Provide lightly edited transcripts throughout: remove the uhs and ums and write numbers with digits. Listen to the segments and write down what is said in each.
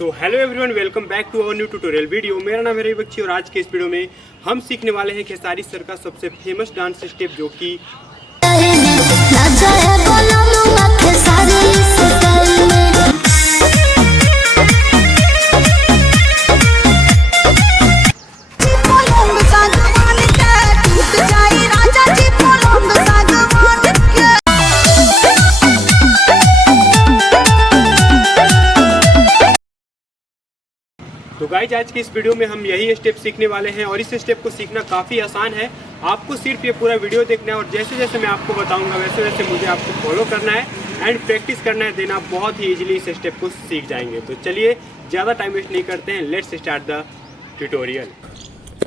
तो hello everyone, welcome back to our new tutorial video. मेरा नाम है रवि बख्शी और आज के इस वीडियो में हम सीखने वाले हैं खेसारी सर का सबसे फेमस डांस स्टेप जो कि तो गाइज आज की इस वीडियो में हम यही स्टेप सीखने वाले हैं और इस स्टेप को सीखना काफ़ी आसान है। आपको सिर्फ ये पूरा वीडियो देखना है और जैसे जैसे मैं आपको बताऊंगा वैसे वैसे मुझे आपको फॉलो करना है एंड प्रैक्टिस करना है, देना बहुत ही इजीली इस स्टेप को सीख जाएंगे। तो चलिए ज़्यादा टाइम वेस्ट नहीं करते हैं, let's start the tutorial.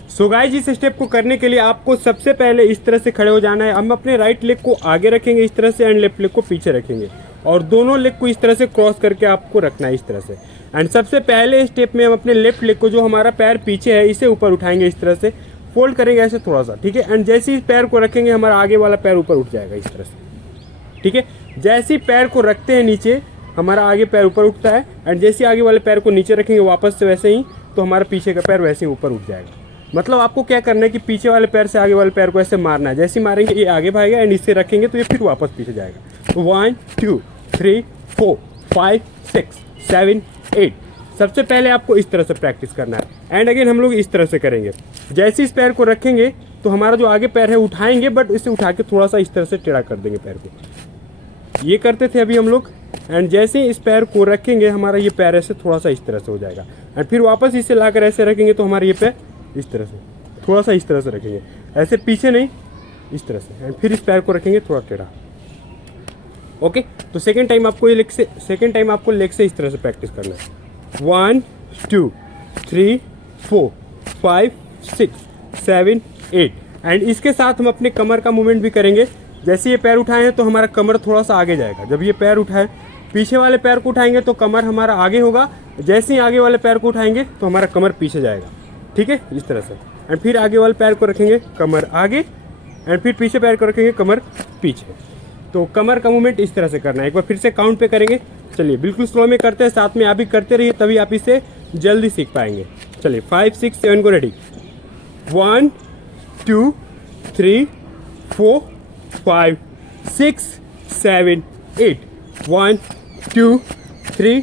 So guys इस स्टेप को करने के लिए आपको सबसे पहले इस तरह से खड़े हो जाना है। हम अपने राइट लेग को आगे रखेंगे इस तरह से एंड लेफ्ट लेग को पीछे रखेंगे और दोनों लेग को इस तरह से क्रॉस करके आपको रखना है इस तरह से। एंड सबसे पहले स्टेप में हम अपने लेफ्ट लेग को, जो हमारा पैर पीछे है, इसे ऊपर उठाएंगे इस तरह से, फोल्ड करेंगे ऐसे थोड़ा सा, ठीक है। एंड जैसे ही पैर को रखेंगे हमारा आगे वाला पैर ऊपर उठ जाएगा इस तरह से, ठीक है। जैसे ही पैर को रखते हैं नीचे हमारा आगे पैर ऊपर उठता है एंड जैसे आगे वाले पैर को नीचे रखेंगे वापस से वैसे ही, तो हमारा पीछे का पैर वैसे ही ऊपर उठ जाएगा। मतलब आपको क्या करना है कि पीछे वाले पैर से आगे वाले पैर को ऐसे मारना है। जैसे ही मारेंगे ये आगे भागेगा एंड इससे रखेंगे तो ये फिर वापस पीछे जाएगा। तो 1 2 3 4 5 6 7 8। सबसे पहले आपको इस तरह से प्रैक्टिस करना है एंड अगेन हम लोग इस तरह से करेंगे। जैसे इस पैर को रखेंगे तो हमारा जो आगे पैर है उठाएंगे, बट इसे उठा के थोड़ा सा इस तरह से टेढ़ा कर देंगे पैर को। ये करते थे अभी हम लोग। एंड जैसे इस पैर को रखेंगे हमारा ये पैर ऐसे थोड़ा सा इस तरह से हो जाएगा एंड फिर वापस इसे लाकर ऐसे रखेंगे तो हमारा ये पैर इस तरह से थोड़ा सा इस तरह से रखेंगे, ऐसे पीछे नहीं, इस तरह से। एंड फिर इस पैर को रखेंगे थोड़ा टेढ़ा। ओके, तो सेकेंड टाइम आपको ये लेग से इस तरह से प्रैक्टिस करना है। 1 2 3 4 5 6 7 8। एंड इसके साथ हम अपने कमर का मूवमेंट भी करेंगे। जैसे ये पैर उठाए हैं तो हमारा कमर थोड़ा सा आगे जाएगा। जब ये पैर उठाए, पीछे वाले पैर को उठाएंगे तो कमर हमारा आगे होगा। जैसे ही आगे वाले पैर को उठाएंगे तो हमारा कमर पीछे जाएगा, ठीक है, इस तरह से। एंड फिर आगे वाले पैर को रखेंगे, कमर आगे, एंड फिर पीछे पैर को रखेंगे, कमर पीछे। तो कमर का मूवमेंट इस तरह से करना है। एक बार फिर से काउंट पे करेंगे। चलिए बिल्कुल स्लो में करते हैं, साथ में आप भी करते रहिए, तभी आप इसे जल्दी सीख पाएंगे। चलिए 5 6 7 को रेडी। 1 2 3 4 5 6 7 8। 1 2 3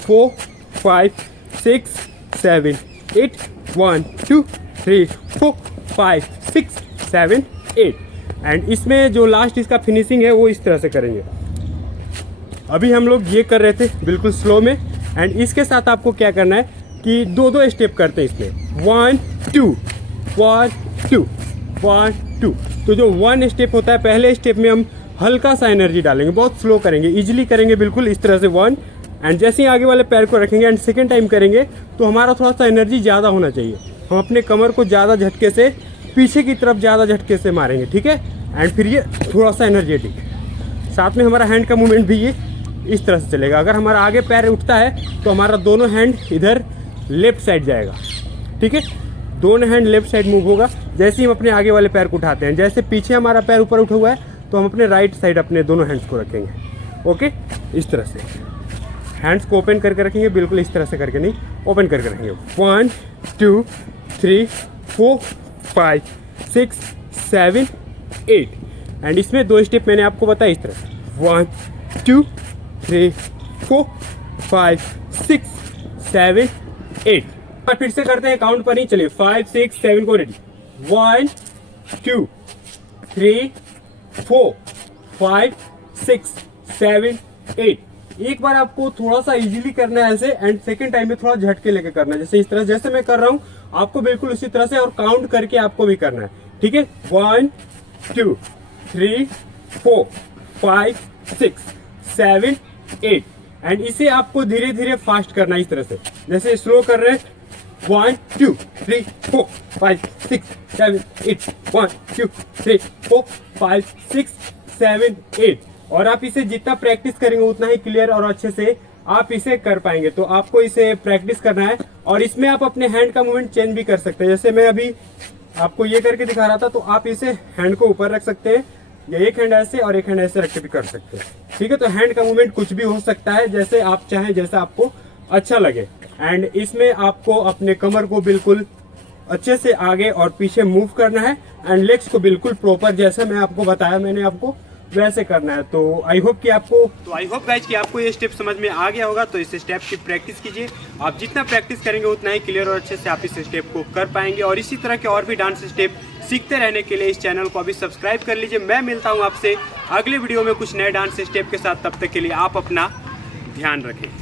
4 5 6 7 8। 1 2 3 4 5 6 7 8। एंड इसमें जो लास्ट इसका फिनिशिंग है वो इस तरह से करेंगे। अभी हम लोग ये कर रहे थे बिल्कुल स्लो में। एंड इसके साथ आपको क्या करना है कि दो दो स्टेप करते हैं इसमें। 1 2 1 2 1 2। तो जो 1 स्टेप होता है, पहले स्टेप में हम हल्का सा एनर्जी डालेंगे, बहुत स्लो करेंगे, इजीली करेंगे बिल्कुल इस तरह से 1। एंड जैसे ही आगे वाले पैर को रखेंगे एंड सेकेंड टाइम करेंगे तो हमारा थोड़ा सा एनर्जी ज़्यादा होना चाहिए। हम अपने कमर को ज़्यादा झटके से, पीछे की तरफ ज़्यादा झटके से मारेंगे, ठीक है। एंड फिर ये थोड़ा सा एनर्जेटिक, साथ में हमारा हैंड का मूवमेंट भी ये इस तरह से चलेगा। अगर हमारा आगे पैर उठता है तो हमारा दोनों हैंड इधर लेफ्ट साइड जाएगा, ठीक है। दोनों हैंड लेफ्ट साइड मूव होगा जैसे ही हम अपने आगे वाले पैर को उठाते हैं। जैसे पीछे हमारा पैर ऊपर उठा हुआ है तो हम अपने राइट साइड अपने दोनों हैंड्स को रखेंगे। ओके, इस तरह से हैंड्स को ओपन करके रखेंगे, बिल्कुल इस तरह से करके नहीं, ओपन करके रखेंगे। 1 2 3 4 5 6 7 8। एंड इसमें दो स्टेप मैंने आपको बताया इस तरह से। 1 2 3 4 5 6 7 8। और फिर से करते हैं काउंट पर ही। चलिए 5 6 7 को रेडी। 1 2 3 4 5 6 7 8। एक बार आपको थोड़ा सा इजीली करना है ऐसे, एंड सेकेंड टाइम में थोड़ा झटके लेके करना है, जैसे इस तरह, जैसे मैं कर रहा हूँ आपको बिल्कुल उसी तरह से, और काउंट करके आपको भी करना है, ठीक है। 1 2 3 4 5 6 7 8। एंड इसे आपको धीरे धीरे फास्ट करना है इस तरह से, जैसे स्लो कर रहे हैं। 1 2 3 4 5 6 7 8। 1 2 3 4 5 6 7 8। और आप इसे जितना प्रैक्टिस करेंगे उतना ही क्लियर और अच्छे से आप इसे कर पाएंगे। तो आपको इसे प्रैक्टिस करना है और इसमें आप अपने हैंड का मूवमेंट चेंज भी कर सकते हैं। जैसे मैं अभी आपको ये करके दिखा रहा था, तो आप इसे हैंड को ऊपर रख सकते हैं, या एक हैंड ऐसे और एक हैंड ऐसे रख के भी कर सकते हैं, ठीक है। तो हैंड का मूवमेंट कुछ भी हो सकता है, जैसे आप चाहें, जैसा आपको अच्छा लगे। एंड इसमें आपको अपने कमर को बिल्कुल अच्छे से आगे और पीछे मूव करना है एंड लेग्स को बिल्कुल प्रॉपर जैसा मैं आपको बताया मैंने आपको वैसे करना है। तो आई होप गाइज कि आपको ये स्टेप समझ में आ गया होगा। तो इस स्टेप की प्रैक्टिस कीजिए, आप जितना प्रैक्टिस करेंगे उतना ही क्लियर और अच्छे से आप इस स्टेप को कर पाएंगे। और इसी तरह के और भी डांस स्टेप सीखते रहने के लिए इस चैनल को अभी सब्सक्राइब कर लीजिए। मैं मिलता हूँ आपसे अगले वीडियो में कुछ नए डांस स्टेप के साथ, तब तक के लिए आप अपना ध्यान रखें।